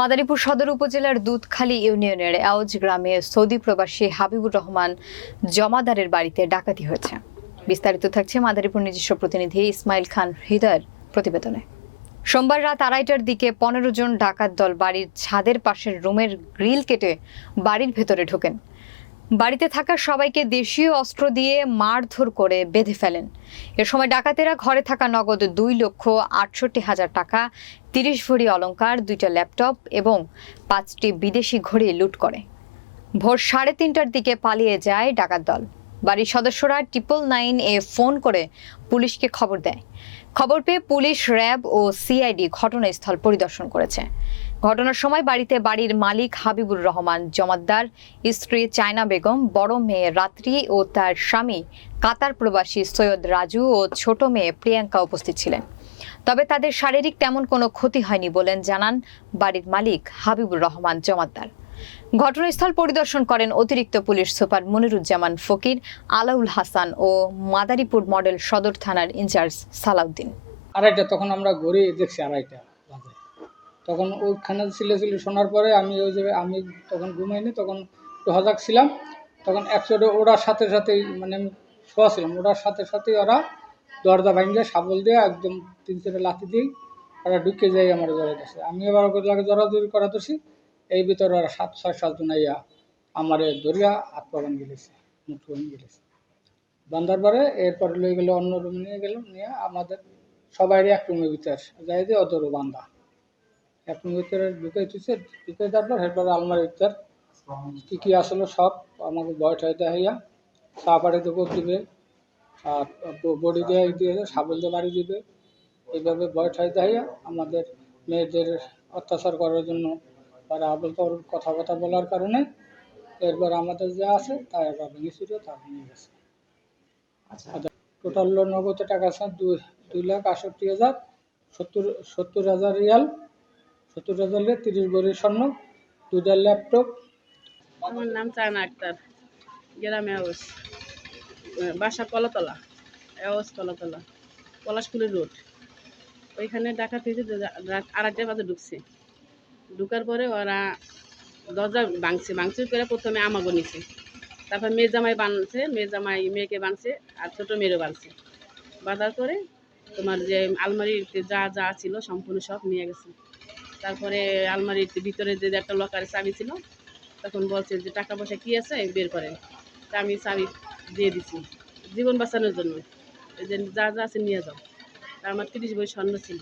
মাদারীপুর সদর উপজেলার দুধখালী ইউনিয়নের আউজ গ্রামে সৌদি প্রবাসী হাবিবুর রহমান জমাদারের বাড়িতে ডাকাতি হয়েছে। বিস্তারিত থাকছে মাদারীপুর নিজস্ব প্রতিনিধি ইসমাইল খান হৃদয়ের প্রতিবেদনে। সোমবার রাত 2:30টার দিকে 15 জন ডাকাত দল বাড়ির ছাদের পাশের রুমের গ্রিল কেটে বাড়ির ভেতরে ঢোকেন। বাড়িতে থাকা সবাইকে দেশীয় অস্ত্র দিয়ে মারধর করে বেঁধে ফেলেন। এ সময় ডাকাতেরা ঘরে থাকা নগদ 2,68,000 টাকা, 30 ভরি অলংকার, 2টা ল্যাপটপ এবং 5টি বিদেশি ঘড়ি লুট করে। ভোর 3:30টার দিকে পালিয়ে যায় ডাকাত দল। বাড়ির সদস্যরা 999-এ ফোন করে পুলিশকে খবর দেয়। খবর পেয়ে পুলিশ, র্যাব ও সিআইডি ঘটনাস্থল পরিদর্শন করেছে। ঘটনার সময় বাড়িতে বাড়ির মালিক হাবিবুর রহমান জমাদ্দার, স্ত্রী চায়না বেগম, বড় মেয়ে রাত্রি ও তার স্বামী কাতার প্রবাসী সৈয়দ রাজু ও ছোট মেয়ে প্রিয়াঙ্কা উপস্থিত ছিলেন। তবে তাদের শারীরিক তেমন কোনো ক্ষতি হয়নি বলেন জানান বাড়ির মালিক হাবিবুর রহমান জমাদ্দার। ঘটনাস্থল পরিদর্শন করেন অতিরিক্ত পুলিশ সুপার মনিরুজ্জামান ফকির, আলাউল হাসান ও মাদারীপুর মডেল সদর থানার ইনচার্জ সালাউদ্দিন। 2:30 তখন আমরা ঘুরে দেখছি 2:30 বাজে। তখন ওইখানে ছিল শোনার পরে আমি তখন ঘুমাইনি, তখন একটু হজাগ ছিলাম। তখন একচোটে ওড়ার সাথে সাথেই আমি শোয়া ছিলাম, ওড়ার সাথে সাথেই ওরা দরজা ভাঙিয়ে শাবল দিয়ে একদম 3-4 লাথি দিয়েই ওরা ঢুকে যায় আমার ঘরের কাছে। আমি এবার লাগে জড়াজড়ি করা ধরছি, এই ভিতরে ওরা 7-6 জন আইয়া আমার ধরিয়া হাত পা ভাঙি গেছে, মুখ ভাঙি গেছে। বান্ধার পরে এরপরে লয়ে গেলো অন্য রুমে নিয়ে গেল, নিয়ে আমাদের সবাইরই এক রুমের ভিতর যাই দিয়ে ওদেরও বান্ধা এক রুমের ভিতরে ঢুকে দেওয়ার পর এরপরে আলমারির ভিতর কী আসলো সব আমাকে ভয় ঠয় দেখাইয়া চা পাড়িতে করে দিবে, আর বডি দিয়ে সাবল দিয়ে বাড়ি দিবে, এইভাবে ভয় ঠয় দেখাইয়া আমাদের মেয়েদের অত্যাচার করার জন্য তারা আবল তাবল কথা বলার কারণে এরপর আমাদের যা আছে তা এবার ভেঙে ছিল, তা ভেঙে গেছে। টোটাল নগদ টাকা আছে 2,68,000, 70,000 রিয়াল, 30 ভরি স্বর্ণ, 2টা ল্যাপটপ। আমার নাম চায়না আক্তার, গ্রামে আউস, বাসা কলাতলা, কলাতলা, পলাশকুলি রোড। ওইখানে ডাকাতি হয়েছে, রাত 2:30 বাজে ঢুকছে। ঢুকার পরে ওরা দরজা ভাঙছে করে প্রথমে আমাগো নিছে, তারপর মেয়ে জামাই বানছে, মেয়েকে বানছে, আর ছোটো মেয়েরও বানছে। বাঁধার পরে তোমার যে আলমারিতে যা ছিল সম্পূর্ণ সব নিয়ে গেছে। তারপরে আলমারির ভিতরে যে একটা লকারের চাবি ছিল, তখন বলছে যে টাকা পয়সা কী আছে বের করেন। তা আমি চাবি দিয়ে দিছি জীবন বাঁচানোর জন্য, যে যা আছে নিয়ে যাও। তা আমার 30 ভরি স্বর্ণ ছিল।